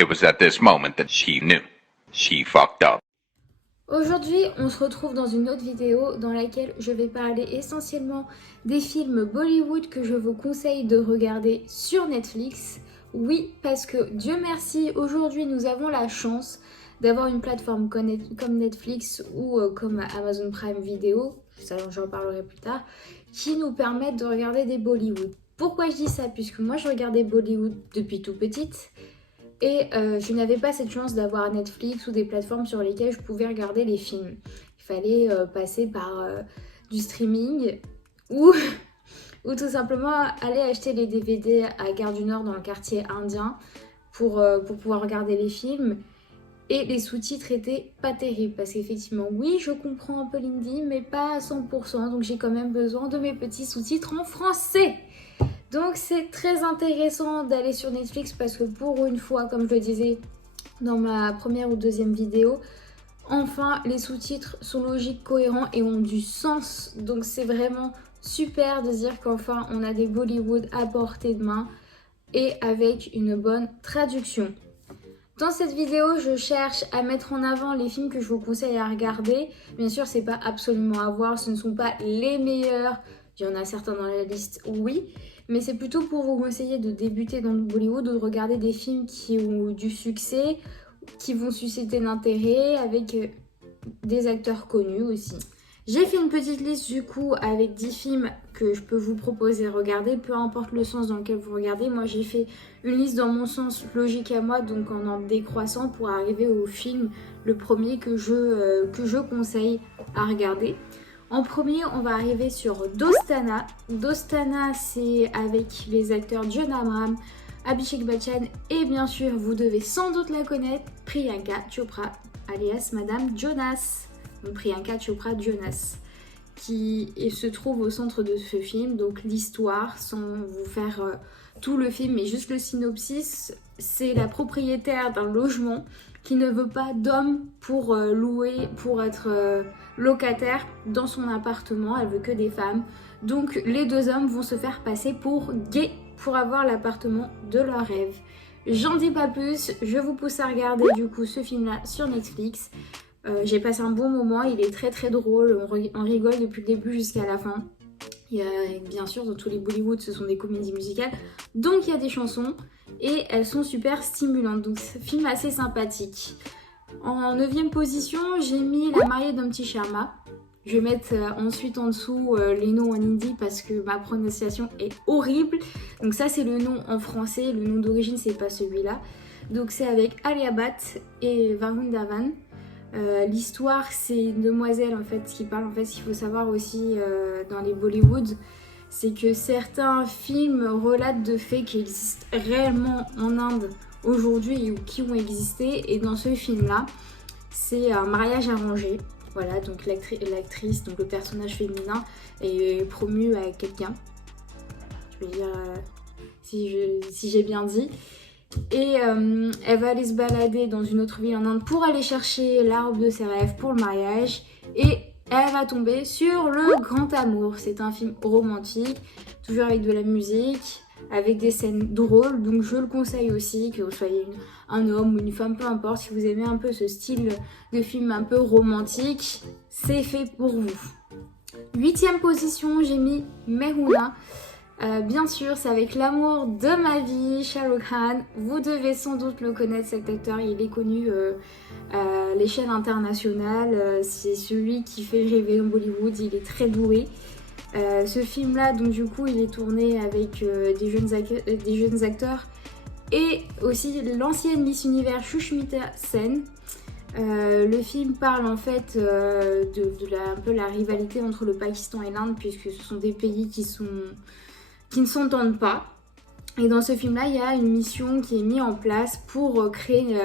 It was at this moment that she knew. She fucked up. Aujourd'hui, on se retrouve dans une autre vidéo dans laquelle je vais parler essentiellement des films Bollywood que je vous conseille de regarder sur Netflix. Oui, parce que Dieu merci, aujourd'hui nous avons la chance d'avoir une plateforme comme Netflix ou comme Amazon Prime Video, ça j'en parlerai plus tard, qui nous permettent de regarder des Bollywood. Pourquoi je dis ça? Puisque moi je regardais Bollywood depuis tout petite. Et je n'avais pas cette chance d'avoir Netflix ou des plateformes sur lesquelles je pouvais regarder les films. Il fallait passer par du streaming ou, ou tout simplement aller acheter les DVD à Gare du Nord dans le quartier indien pour pouvoir regarder les films. Et les sous-titres étaient pas terribles parce qu'effectivement, oui, je comprends un peu l'hindi, mais pas à 100%. Donc j'ai quand même besoin de mes petits sous-titres en français. Donc c'est très intéressant d'aller sur Netflix parce que pour une fois, comme je le disais dans ma première ou deuxième vidéo, enfin les sous-titres sont logiques, cohérents et ont du sens. Donc c'est vraiment super de dire qu'enfin on a des Bollywood à portée de main et avec une bonne traduction. Dans cette vidéo, je cherche à mettre en avant les films que je vous conseille à regarder. Bien sûr, c'est pas absolument à voir, ce ne sont pas les meilleurs. Il y en a certains dans la liste, oui. Mais c'est plutôt pour vous conseiller de débuter dans le Bollywood ou de regarder des films qui ont du succès, qui vont susciter l'intérêt avec des acteurs connus aussi. J'ai fait une petite liste du coup avec 10 films que je peux vous proposer de regarder, peu importe le sens dans lequel vous regardez. Moi j'ai fait une liste dans mon sens logique à moi, donc en ordre décroissant pour arriver au film, le premier que je conseille à regarder. En premier, on va arriver sur Dostana. Dostana, c'est avec les acteurs John Abraham, Abhishek Bachchan et bien sûr, vous devez sans doute la connaître, Priyanka Chopra, alias Madame Jonas. Donc Priyanka Chopra Jonas, qui se trouve au centre de ce film. Donc l'histoire, sans vous faire tout le film, mais juste le synopsis, c'est la propriétaire d'un logement qui ne veut pas d'homme pour louer, pour être locataire dans son appartement. Elle veut que des femmes. Donc les deux hommes vont se faire passer pour gays pour avoir l'appartement de leur rêve. J'en dis pas plus, je vous pousse à regarder du coup ce film-là sur Netflix. J'ai passé un bon moment, il est très très drôle, on rigole depuis le début jusqu'à la fin. Il y a, bien sûr, dans tous les Bollywood, ce sont des comédies musicales, donc il y a des chansons et elles sont super stimulantes, donc c'est un film assez sympathique. En 9ème position, j'ai mis La mariée d'un petit Sharma. Je vais mettre ensuite en dessous les noms en hindi parce que ma prononciation est horrible. Donc ça c'est le nom en français, le nom d'origine c'est pas celui-là. Donc c'est avec Alia Bhatt et Varun Dhawan. L'histoire c'est une demoiselle en fait qui parle, en fait ce qu'il faut savoir aussi dans les Bollywood, c'est que certains films relatent de faits qui existent réellement en Inde aujourd'hui ou qui ont existé, et dans ce film là c'est un mariage arrangé. Voilà, donc l'actrice, donc le personnage féminin est promu à quelqu'un, je veux dire si j'ai bien dit. Et elle va aller se balader dans une autre ville en Inde pour aller chercher la robe de ses rêves pour le mariage. Et elle va tomber sur le grand amour. C'est un film romantique, toujours avec de la musique, avec des scènes drôles. Donc je le conseille aussi, que vous soyez un homme ou une femme, peu importe. Si vous aimez un peu ce style de film un peu romantique, c'est fait pour vous. 8ème position, j'ai mis Mehuna. Bien sûr, c'est avec l'amour de ma vie, Shah Rukh Khan. Vous devez sans doute le connaître, cet acteur. Il est connu à l'échelle internationale. C'est celui qui fait rêver dans Bollywood. Il est très doué. Ce film-là, donc du coup, il est tourné avec des jeunes acteurs et aussi l'ancienne Miss Univers Shushmita Sen. Le film parle en fait un peu la rivalité entre le Pakistan et l'Inde, puisque ce sont des pays qui ne s'entendent pas. Et dans ce film-là, il y a une mission qui est mise en place pour créer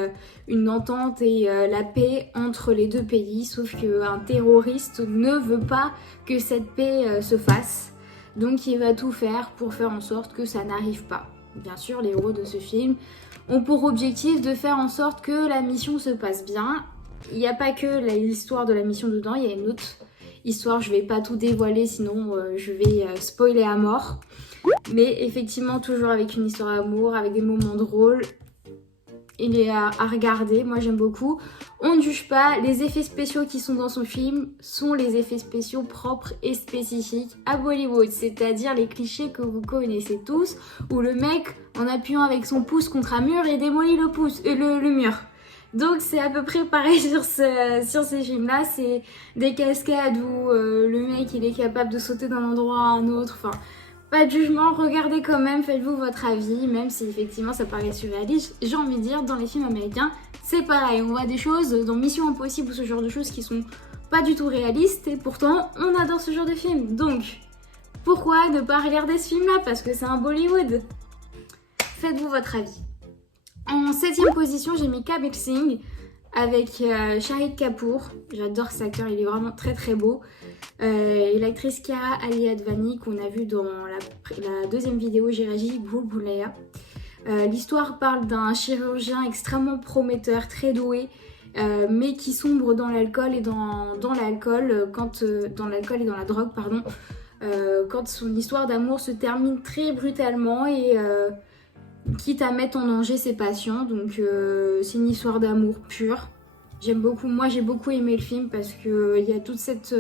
une entente et la paix entre les deux pays, sauf qu'un terroriste ne veut pas que cette paix se fasse. Donc il va tout faire pour faire en sorte que ça n'arrive pas. Bien sûr, les héros de ce film ont pour objectif de faire en sorte que la mission se passe bien. Il n'y a pas que l'histoire de la mission dedans, il y a une autre histoire, je vais pas tout dévoiler sinon je vais spoiler à mort. Mais effectivement toujours avec une histoire d'amour, avec des moments drôles. il est à regarder, moi j'aime beaucoup. On ne juge pas, les effets spéciaux qui sont dans son film sont les effets spéciaux propres et spécifiques à Bollywood, c'est-à-dire les clichés que vous connaissez tous, où le mec, en appuyant avec son pouce contre un mur, il démolit le mur. Donc c'est à peu près pareil sur ces films-là, c'est des cascades où le mec il est capable de sauter d'un endroit à un autre, enfin pas de jugement, regardez quand même, faites-vous votre avis, même si effectivement ça paraît surréaliste, j'ai envie de dire dans les films américains c'est pareil, on voit des choses dans Mission Impossible ou ce genre de choses qui sont pas du tout réalistes et pourtant on adore ce genre de film, donc pourquoi ne pas regarder ce film-là parce que c'est un Bollywood? Faites-vous votre avis. En 7ème position, j'ai mis Kabir Singh avec Shahid Kapoor. J'adore cet acteur, il est vraiment très très beau. Et l'actrice Kiara Ali Advani qu'on a vu dans la deuxième vidéo J'ai réagi, Bhool Bhulaiyaa. L'histoire parle d'un chirurgien extrêmement prometteur, très doué, mais qui sombre dans l'alcool et dans l'alcool et dans la drogue, pardon, quand son histoire d'amour se termine très brutalement et quitte à mettre en danger ses patients. Donc c'est une histoire d'amour pure. J'aime beaucoup, moi j'ai beaucoup aimé le film parce que il y a toute cette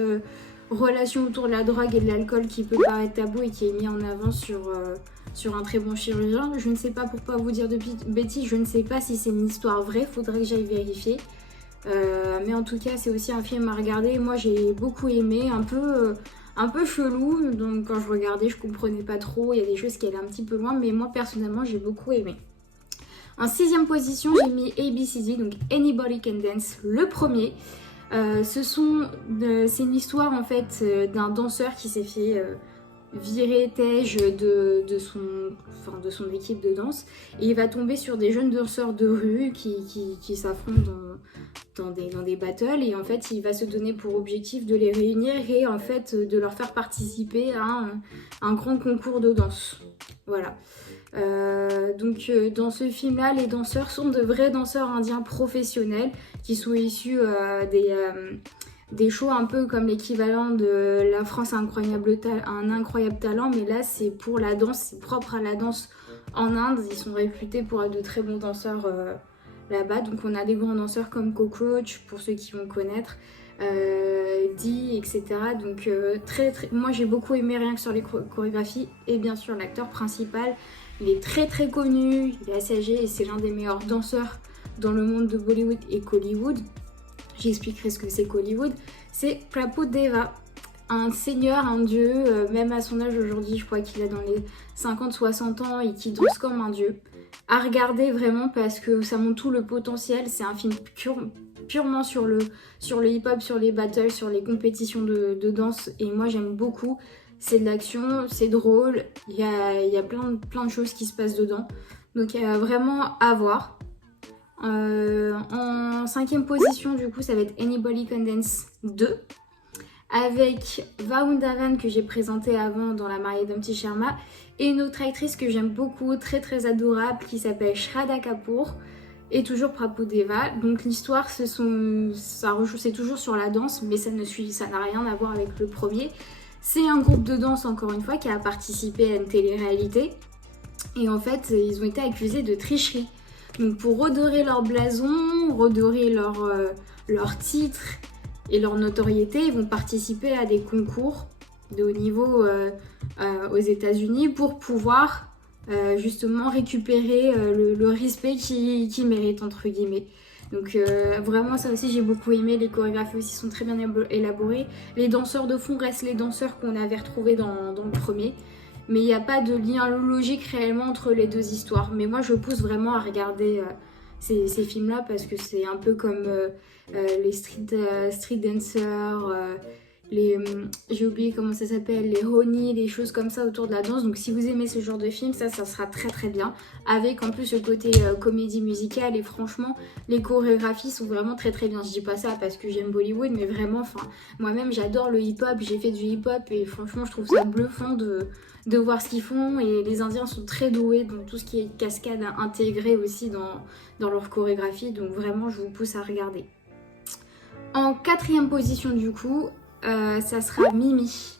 relation autour de la drogue et de l'alcool qui peut paraître tabou et qui est mis en avant sur un très bon chirurgien. Je ne sais pas, pour pas vous dire de bêtises, je ne sais pas si c'est une histoire vraie, faudrait que j'aille vérifier. Mais en tout cas c'est aussi un film à regarder. Moi j'ai beaucoup aimé, un peu chelou, donc quand je regardais je comprenais pas trop, il y a des choses qui allaient un petit peu loin, mais moi personnellement j'ai beaucoup aimé. En 6ème position j'ai mis ABCD, donc Anybody Can Dance, le premier. C'est une histoire en fait d'un danseur qui s'est fait virer tège de son équipe de danse et il va tomber sur des jeunes danseurs de rue qui s'affrontent dans des battles et en fait il va se donner pour objectif de les réunir et en fait de leur faire participer à un grand concours de danse. Voilà. Donc dans ce film là les danseurs sont de vrais danseurs indiens professionnels qui sont issus des shows un peu comme l'équivalent de La France a un incroyable talent, mais là c'est pour la danse, c'est propre à la danse en Inde, ils sont réputés pour être de très bons danseurs là-bas. Donc on a des grands danseurs comme Cockroach pour ceux qui vont connaître, Dee, etc. Donc moi j'ai beaucoup aimé rien que sur les chorégraphies et bien sûr l'acteur principal. Il est très très connu, il est assez âgé et c'est l'un des meilleurs danseurs dans le monde de Bollywood et Kollywood. J'expliquerai ce que c'est Kollywood. C'est Prabhu Deva, un seigneur, un dieu, même à son âge aujourd'hui, je crois qu'il est dans les 50-60 ans et qui danse comme un dieu. À regarder vraiment parce que ça montre tout le potentiel, c'est un film purement sur le hip-hop, sur les battles, sur les compétitions de danse et moi j'aime beaucoup. C'est de l'action, c'est drôle, il y a plein de choses qui se passent dedans. Donc vraiment à voir. En 5ème position du coup ça va être Anybody Can Dance 2 avec Varun Dhawan que j'ai présenté avant dans La mariée d'un petit Sharma et une autre actrice que j'aime beaucoup, très très adorable qui s'appelle Shraddha Kapoor et toujours Prabhu Deva. Donc l'histoire c'est toujours sur la danse mais ça n'a rien à voir avec le premier. C'est un groupe de danse encore une fois qui a participé à une télé-réalité et en fait ils ont été accusés de tricherie. Donc pour redorer leur blason, redorer leur titre et leur notoriété, ils vont participer à des concours de haut niveau aux États-Unis pour pouvoir justement récupérer le respect qu'ils méritent entre guillemets. Donc vraiment ça aussi j'ai beaucoup aimé, les chorégraphies aussi sont très bien élaborées. Les danseurs de fond restent les danseurs qu'on avait retrouvés dans le premier. Mais il n'y a pas de lien logique réellement entre les deux histoires. Mais moi, je pousse vraiment à regarder ces films-là parce que c'est un peu comme les street dancers, j'ai oublié comment ça s'appelle, les honey, les choses comme ça autour de la danse. Donc si vous aimez ce genre de film, ça sera très très bien. Avec en plus le côté comédie musicale et franchement, les chorégraphies sont vraiment très très bien. Je dis pas ça parce que j'aime Bollywood, mais vraiment, moi-même j'adore le hip-hop, j'ai fait du hip-hop et franchement je trouve ça bluffant de voir ce qu'ils font et les Indiens sont très doués dans tout ce qui est cascade intégrée aussi dans leur chorégraphie, donc vraiment je vous pousse à regarder. En 4ème position du coup, ça sera Mimi.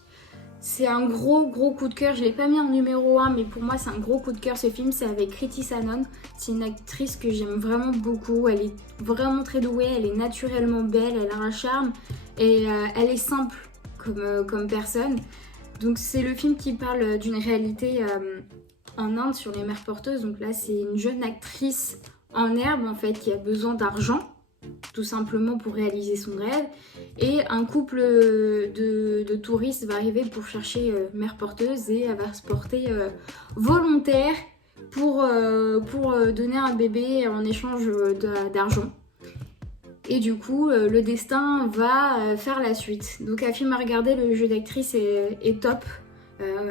C'est un gros coup de cœur, je l'ai pas mis en numéro 1 mais pour moi c'est un gros coup de cœur ce film, c'est avec Kriti Sanon. C'est une actrice que j'aime vraiment beaucoup, elle est vraiment très douée, elle est naturellement belle, elle a un charme et elle est simple comme personne. Donc c'est le film qui parle d'une réalité en Inde sur les mères porteuses. Donc là c'est une jeune actrice en herbe en fait qui a besoin d'argent tout simplement pour réaliser son rêve, et un couple de touristes va arriver pour chercher mère porteuse et elle va se porter volontaire pour donner un bébé en échange d'argent. Et du coup, le destin va faire la suite. Donc un film à regarder, le jeu d'actrice est top.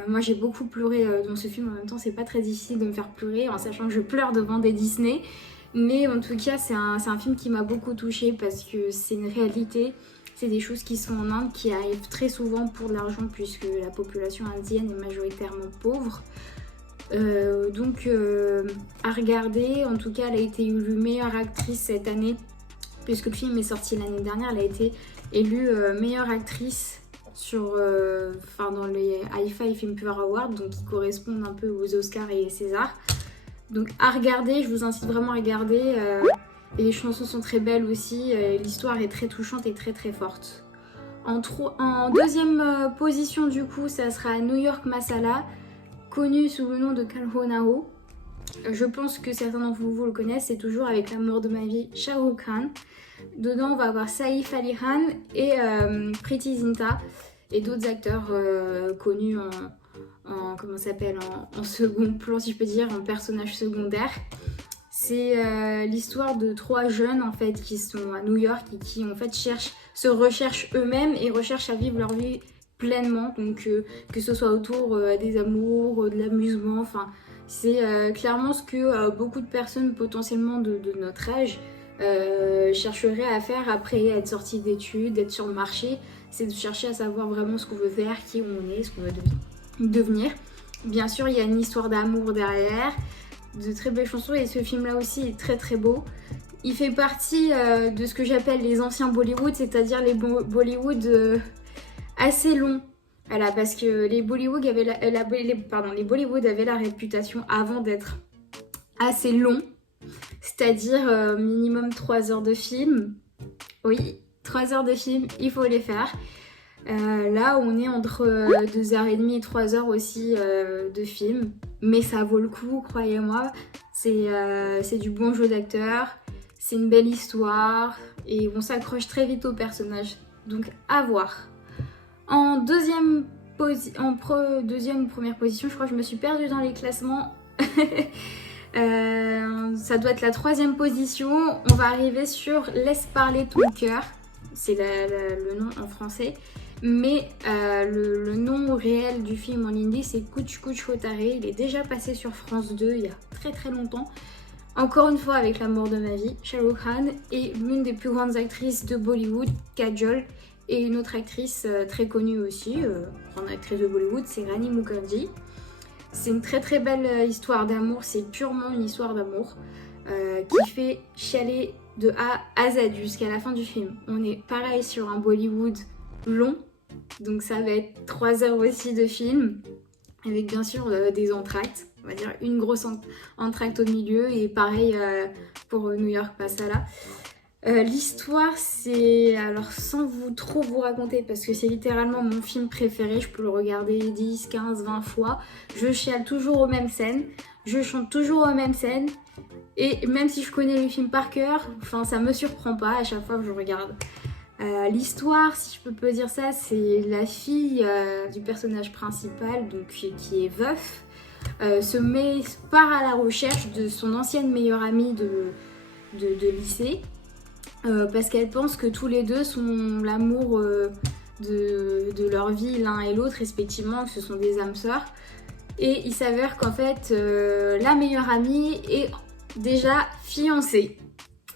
Moi j'ai beaucoup pleuré dans ce film, en même temps c'est pas très difficile de me faire pleurer en sachant que je pleure devant des Disney. Mais en tout cas, c'est un film qui m'a beaucoup touchée parce que c'est une réalité. C'est des choses qui sont en Inde, qui arrivent très souvent pour de l'argent puisque la population indienne est majoritairement pauvre. Donc à regarder, en tout cas elle a été élue meilleure actrice cette année puisque le film est sorti l'année dernière. Elle a été élue meilleure actrice dans les Hi-Fi Film Power Awards, donc qui correspondent un peu aux Oscars et Césars. Donc à regarder, je vous incite vraiment à regarder. Et les chansons sont très belles aussi, l'histoire est très touchante et très forte. En deuxième position du coup, ça sera New York Masala, connu sous le nom de Kalhonao. Je pense que certains d'entre vous le connaissent, c'est toujours avec l'amour de ma vie, Shah Rukh Khan. Dedans on va avoir Saif Ali Khan et Preity Zinta et d'autres acteurs connus en second plan si je peux dire, en personnage secondaire. C'est l'histoire de 3 jeunes en fait qui sont à New York et qui en fait se recherchent eux-mêmes et recherchent à vivre leur vie pleinement, donc que ce soit autour des amours, de l'amusement, enfin c'est clairement ce que beaucoup de personnes potentiellement de notre âge chercheraient à faire après être sortie d'études, être sur le marché, c'est de chercher à savoir vraiment ce qu'on veut faire, qui on est, ce qu'on veut devenir. Bien sûr il y a une histoire d'amour derrière, de très belles chansons et ce film là aussi est très beau. Il fait partie de ce que j'appelle les anciens Bollywood, c'est-à-dire les Bollywood assez longs. Voilà, parce que les Bollywood avaient les Bollywood avaient la réputation avant d'être assez longs, c'est-à-dire minimum 3 heures de film. Oui, 3 heures de film, il faut les faire. Là on est entre 2h30 et 3h aussi de film, mais ça vaut le coup, croyez-moi. C'est du bon jeu d'acteur, c'est une belle histoire et on s'accroche très vite au personnage, donc à voir. En deuxième ou première position, je crois que je me suis perdue dans les classements. Ça doit être la 3e position. On va arriver sur Laisse parler ton cœur, c'est le nom en français. Mais le nom réel du film en hindi c'est Kuch Kuch Hota Hai. Il est déjà passé sur France 2 il y a très longtemps. Encore une fois avec l'amour de ma vie, Shah Rukh Khan et l'une des plus grandes actrices de Bollywood, Kajol, et une autre actrice très connue aussi, grande actrice de Bollywood, c'est Rani Mukherjee. C'est une très belle histoire d'amour, c'est purement une histoire d'amour qui fait chialer de A à Z jusqu'à la fin du film. On est pareil sur un Bollywood long, donc ça va être 3 heures aussi de film, avec bien sûr des entr'actes, on va dire une grosse entr'acte au milieu, et pareil pour New York Masala. L'histoire c'est, alors sans trop vous raconter parce que c'est littéralement mon film préféré, je peux le regarder 10, 15, 20 fois, je chiale toujours aux mêmes scènes, je chante toujours aux mêmes scènes, et même si je connais le film par cœur, enfin ça me surprend pas à chaque fois que je regarde. L'histoire, si je peux dire ça, c'est la fille du personnage principal, donc qui est veuf, part à la recherche de son ancienne meilleure amie de lycée, parce qu'elle pense que tous les deux sont l'amour de leur vie l'un et l'autre respectivement, que ce sont des âmes sœurs. Et il s'avère qu'en fait la meilleure amie est déjà fiancée.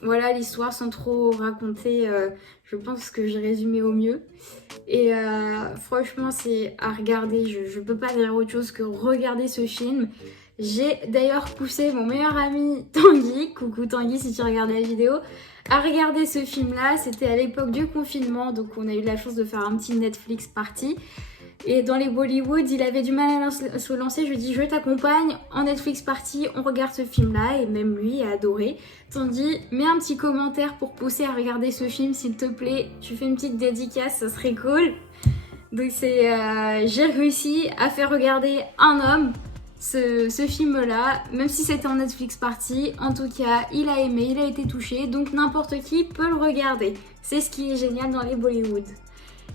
Voilà l'histoire sans trop raconter, je pense que j'ai résumé au mieux. Et franchement c'est à regarder, je peux pas dire autre chose que regarder ce film. J'ai d'ailleurs poussé mon meilleur ami Tanguy, coucou Tanguy si tu regardes la vidéo, à regarder ce film là. C'était à l'époque du confinement, donc on a eu la chance de faire un petit Netflix party. Et dans les Bollywood, il avait du mal à se lancer. Je lui ai dit, je t'accompagne en Netflix party, on regarde ce film-là. Et même lui a adoré. Tandis, mets un petit commentaire pour pousser à regarder ce film, s'il te plaît. Tu fais une petite dédicace, ça serait cool. Donc j'ai réussi à faire regarder un homme ce film-là, même si c'était en Netflix party. En tout cas, il a aimé, il a été touché. Donc n'importe qui peut le regarder. C'est ce qui est génial dans les Bollywood.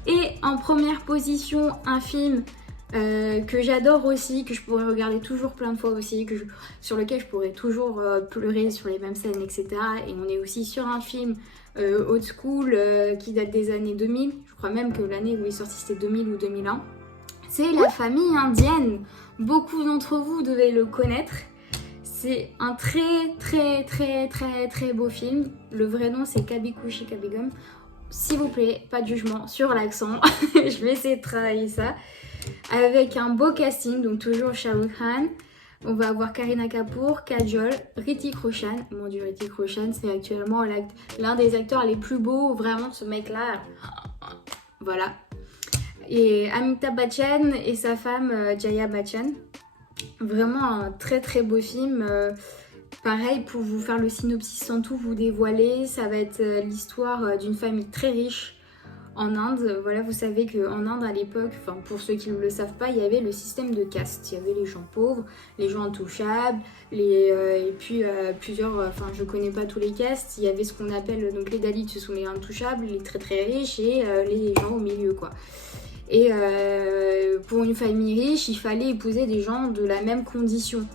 Et en première position, un film que j'adore aussi, que je pourrais regarder toujours plein de fois aussi, sur lequel je pourrais toujours pleurer sur les mêmes scènes, etc. Et on est aussi sur un film old school qui date des années 2000. Je crois même que l'année où il est sorti c'était 2000 ou 2001. C'est La Famille indienne. Beaucoup d'entre vous devez le connaître. C'est un très beau film. Le vrai nom c'est Kabhi Khushi Kabhie Gham. S'il vous plaît, pas de jugement sur l'accent. Je vais essayer de travailler ça. Avec un beau casting, donc toujours Shah Rukh Khan. On va avoir Kareena Kapoor, Kajol, Hrithik Roshan. Mon dieu, Hrithik Roshan, c'est actuellement l'un des acteurs les plus beaux. Vraiment, ce mec-là. Voilà. Et Amitabh Bachchan et sa femme Jaya Bachchan. Vraiment un très beau film. Pareil, pour vous faire le synopsis sans tout vous dévoiler, ça va être l'histoire d'une famille très riche en Inde. Voilà, vous savez qu'en Inde à l'époque, enfin pour ceux qui ne le savent pas, il y avait le système de caste. Il y avait les gens pauvres, les gens intouchables, et puis plusieurs, enfin je connais pas tous les castes. Il y avait ce qu'on appelle donc les Dalits, ce sont les intouchables, les très riches et les gens au milieu quoi. Et pour une famille riche, il fallait épouser des gens de la même condition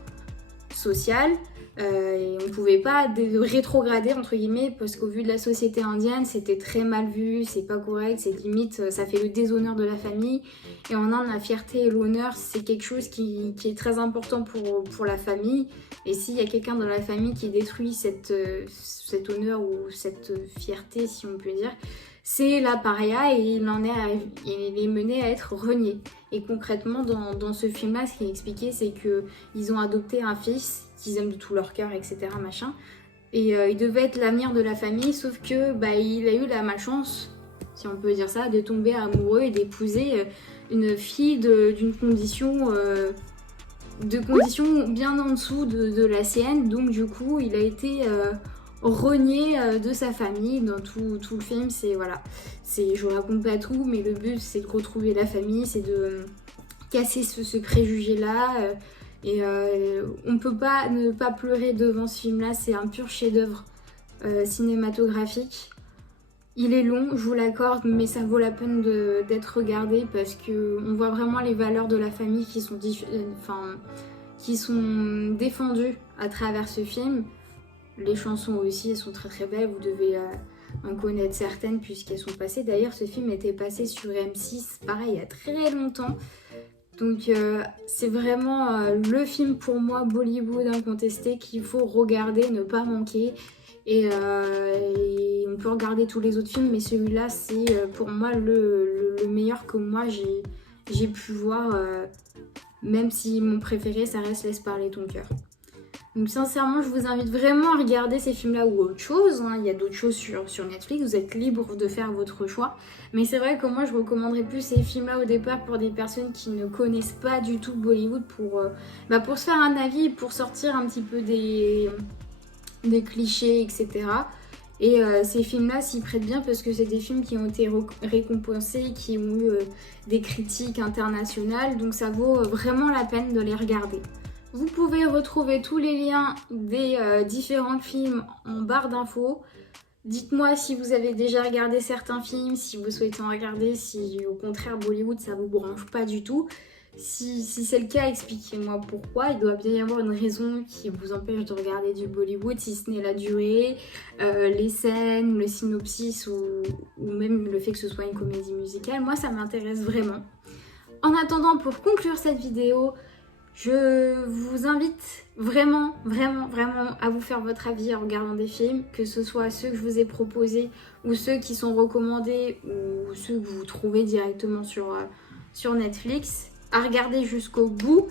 sociale. Et on ne pouvait pas rétrograder entre guillemets parce qu'au vu de la société indienne c'était très mal vu, c'est pas correct, c'est limite, ça fait le déshonneur de la famille. Et en Inde la fierté et l'honneur c'est quelque chose qui est très important pour la famille. Et s'il y a quelqu'un dans la famille qui détruit cet honneur ou cette fierté si on peut dire, c'est la paria et il est mené à être renié. Et concrètement dans ce film là ce qui est expliqué c'est qu'ils ont adopté un fils qu'ils aiment de tout leur cœur, etc. machin. Et il devait être l'avenir de la famille, sauf que il a eu la malchance, si on peut dire ça, de tomber amoureux et d'épouser une fille d'une condition bien en dessous de la sienne. Donc du coup, il a été renié de sa famille dans tout le film. C'est voilà, je raconte pas tout, mais le but c'est de retrouver la famille, c'est de casser ce préjugé là. Et on peut pas ne pas pleurer devant ce film là, c'est un pur chef-d'œuvre cinématographique. Il est long, je vous l'accorde, mais ça vaut la peine d'être regardé parce qu'on voit vraiment les valeurs de la famille qui sont défendues à travers ce film. Les chansons aussi, elles sont très belles, vous devez en connaître certaines puisqu'elles sont passées. D'ailleurs, ce film était passé sur M6, pareil, il y a très longtemps. Donc c'est vraiment le film pour moi Bollywood incontesté qu'il faut regarder, ne pas manquer. Et on peut regarder tous les autres films, mais celui-là c'est pour moi le meilleur que moi j'ai pu voir, même si mon préféré ça reste Laisse parler ton cœur. Donc sincèrement je vous invite vraiment à regarder ces films là ou autre chose, hein. Il y a d'autres choses sur Netflix, vous êtes libre de faire votre choix. Mais c'est vrai que moi je recommanderais plus ces films là au départ pour des personnes qui ne connaissent pas du tout Bollywood pour se faire un avis, pour sortir un petit peu des clichés etc. Et ces films là s'y prêtent bien parce que c'est des films qui ont été récompensés, qui ont eu des critiques internationales, donc ça vaut vraiment la peine de les regarder. Vous pouvez retrouver tous les liens des différents films en barre d'infos. Dites-moi si vous avez déjà regardé certains films, si vous souhaitez en regarder, si au contraire Bollywood ça vous branche pas du tout. Si c'est le cas, expliquez-moi pourquoi. Il doit bien y avoir une raison qui vous empêche de regarder du Bollywood, si ce n'est la durée, les scènes, le synopsis ou même le fait que ce soit une comédie musicale. Moi ça m'intéresse vraiment. En attendant, pour conclure cette vidéo, je vous invite vraiment à vous faire votre avis en regardant des films, que ce soit ceux que je vous ai proposés ou ceux qui sont recommandés ou ceux que vous trouvez directement sur Netflix, à regarder jusqu'au bout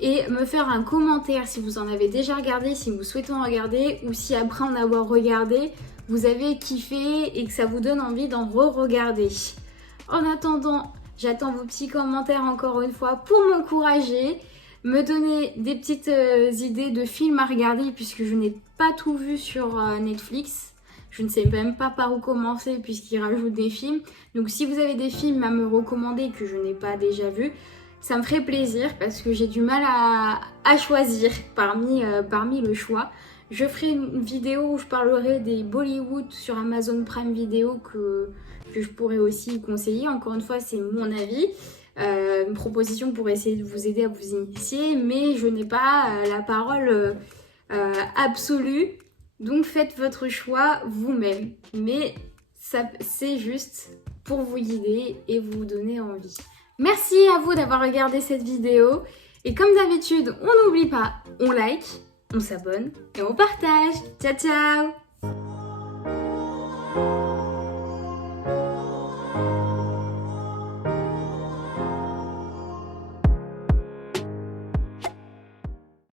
et me faire un commentaire si vous en avez déjà regardé, si vous souhaitez en regarder ou si après en avoir regardé, vous avez kiffé et que ça vous donne envie d'en re-regarder. En attendant, J'attends vos petits commentaires encore une fois pour m'encourager, me donner des petites idées de films à regarder puisque je n'ai pas tout vu sur Netflix. Je ne sais même pas par où commencer puisqu'ils rajoutent des films. Donc si vous avez des films à me recommander que je n'ai pas déjà vus, ça me ferait plaisir parce que j'ai du mal à choisir parmi le choix. Je ferai une vidéo où je parlerai des Bollywood sur Amazon Prime Video que je pourrais aussi conseiller. Encore une fois, c'est mon avis. Une proposition pour essayer de vous aider à vous initier, mais je n'ai pas la parole absolue. Donc faites votre choix vous-même. Mais c'est juste pour vous guider et vous donner envie. Merci à vous d'avoir regardé cette vidéo. Et comme d'habitude, on n'oublie pas, on like, on s'abonne et on partage. Ciao ciao!